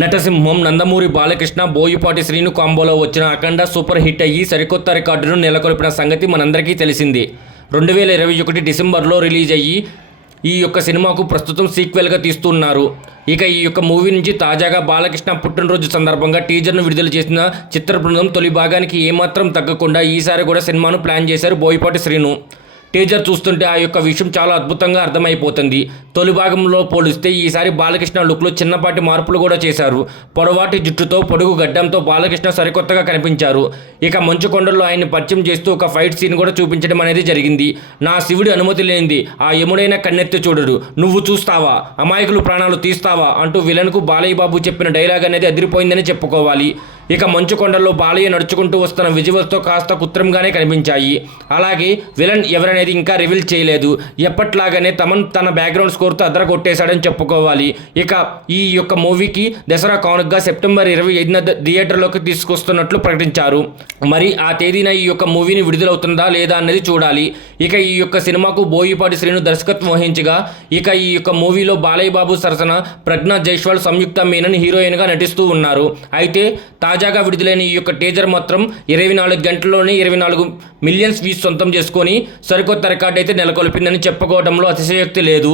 నటసింహం నందమూరి బాలకృష్ణ బోయపాటి శ్రీను కాంబోలో వచ్చిన అఖండ super hit అయ్యి సరికొత్త రికార్డును నెలకొల్పిన సంగతి మనందరికీ తెలిసిందే. 2021 డిసెంబర్లో రిలీజ్ అయ్యి ఈ యొక్క సినిమాకు ప్రస్తుతం సీక్వెల్గా తీస్తున్నారు. ఇక ఈ యొక్క మూవీ నుంచి తాజాగా బాలకృష్ణ పుట్టినరోజు సందర్భంగా టీజర్ను విడుదల చేసిన చిత్ర బృందం తొలి భాగానికి ఏమాత్రం తగ్గకుండా ఈసారి కూడా సినిమాను ప్లాన్ చేశారు బోయపాటి శ్రీను. టీజర్ చూస్తుంటే ఆ యొక్క విషయం చాలా అద్భుతంగా అర్థమైపోతుంది. తొలి భాగంలో పోలిస్తే ఈసారి బాలకృష్ణ లుక్లో చిన్నపాటి మార్పులు కూడా చేశారు. పొడవాటి జుట్టుతో పొడుగు గడ్డంతో బాలకృష్ణ సరికొత్తగా కనిపించారు. ఇక మంచు కొండల్లో ఆయన్ని పరిచయం చేస్తూ ఒక ఫైట్ సీన్ కూడా చూపించడం అనేది జరిగింది. నా శివుడి అనుమతి లేనిది ఆ యముడైన కన్నెత్తి చూడడు, నువ్వు చూస్తావా, అమాయకులు ప్రాణాలు తీస్తావా అంటూ విలన్కు బాలయ్య బాబు చెప్పిన డైలాగ్ అనేది అదిరిపోయిందని చెప్పుకోవాలి. ఇక మంచు కొండల్లో బాలయ్య నడుచుకుంటూ వస్తున్న విజువల్స్తో కాస్త కృత్రిమంగానే కనిపించాయి. అలాగే విలన్ ఎవరనేది ఇంకా రివీల్ చేయలేదు. ఎప్పట్లాగానే తమన్ తన బ్యాక్గ్రౌండ్ స్కోర్తో అదరగొట్టేశాడని చెప్పుకోవాలి. ఇక ఈ యొక్క మూవీకి దసరా కానుకగా సెప్టెంబర్ 25న థియేటర్లోకి తీసుకొస్తున్నట్లు ప్రకటించారు. మరి ఆ తేదీన ఈ యొక్క మూవీని విడుదలవుతుందా లేదా అన్నది చూడాలి. ఇక ఈ యొక్క సినిమాకు బోయపాటి శ్రీను దర్శకత్వం వహించగా ఇక ఈ యొక్క మూవీలో బాలయ్య బాబు సరసన ప్రజ్ఞా జైస్వాల్, సంయుక్త మీనన్ హీరోయిన్గా నటిస్తూ ఉన్నారు. అయితే తాజాగా విడుదలైన ఈ యొక్క టీజర్ మాత్రం 24 గంటల్లోనే 24 మిలియన్స్ వ్యూస్ సొంతం చేసుకొని సరికొత్త రికార్డు అయితే నెలకొల్పిందని చెప్పుకోవడంలో అతిశయోక్తి లేదు.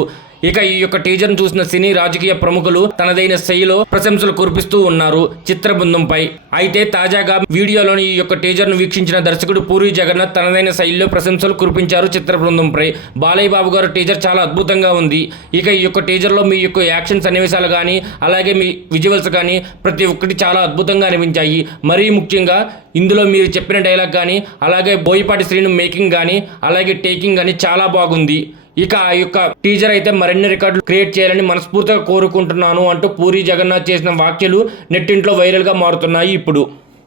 ఇక ఈ యొక్క టీజర్ను చూసిన సినీ రాజకీయ ప్రముఖులు తనదైన శైలిలో ప్రశంసలు కురిపిస్తూ ఉన్నారు చిత్ర బృందంపై. అయితే తాజాగా వీడియోలోని ఈ యొక్క టీజర్ను వీక్షించిన దర్శకుడు పూరి జగన్నాథ్ తనదైన శైలిలో ప్రశంసలు కురిపించారు చిత్ర బృందంపై. బాలయ్య బాబు గారు టీజర్ చాలా అద్భుతంగా ఉంది. ఇక ఈ యొక్క టీజర్లో మీ యొక్క యాక్షన్ సన్నివేశాలు కానీ అలాగే మీ విజువల్స్ కానీ ప్రతి ఒక్కటి చాలా అద్భుతంగా అనిపించాయి. మరీ ముఖ్యంగా ఇందులో మీరు చెప్పిన డైలాగ్ కానీ అలాగే బోయపాటి శ్రీను మేకింగ్ కానీ అలాగే టేకింగ్ కానీ చాలా బాగుంది. ఇక ఆ యొక్క టీజర్ అయితే మరిన్ని రికార్డులు క్రియేట్ చేయాలని మనస్ఫూర్తిగా కోరుకుంటున్నాను అంటూ పూరి జగన్నాథ్ చేసిన వ్యాఖ్యలు నెట్టింట్లో వైరల్గా మారుతున్నాయి ఇప్పుడు.